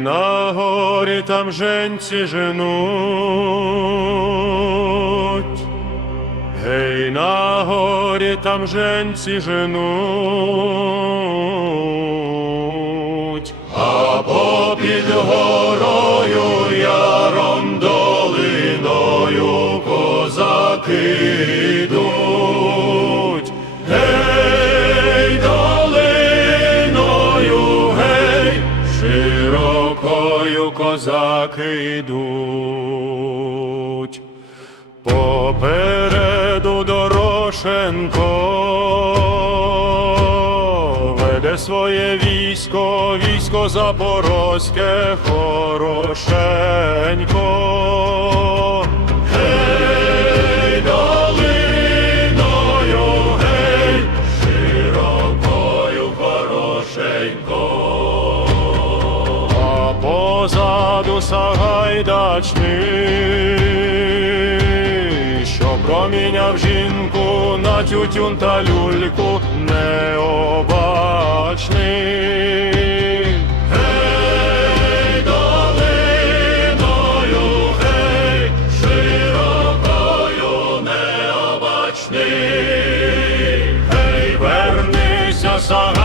На горі там женці женуть. Гей, на горі там женці женуть. А попід горою яром долиною козаки широкою козаки йдуть. Попереду Дорошенко веде своє військо, військо запорозьке хорошенько. Долиною, гей, широкою позаду Сагайдачний, що проміняв жінку на тютюн та люльку необачний. Гей, вернися, Сагайдачний,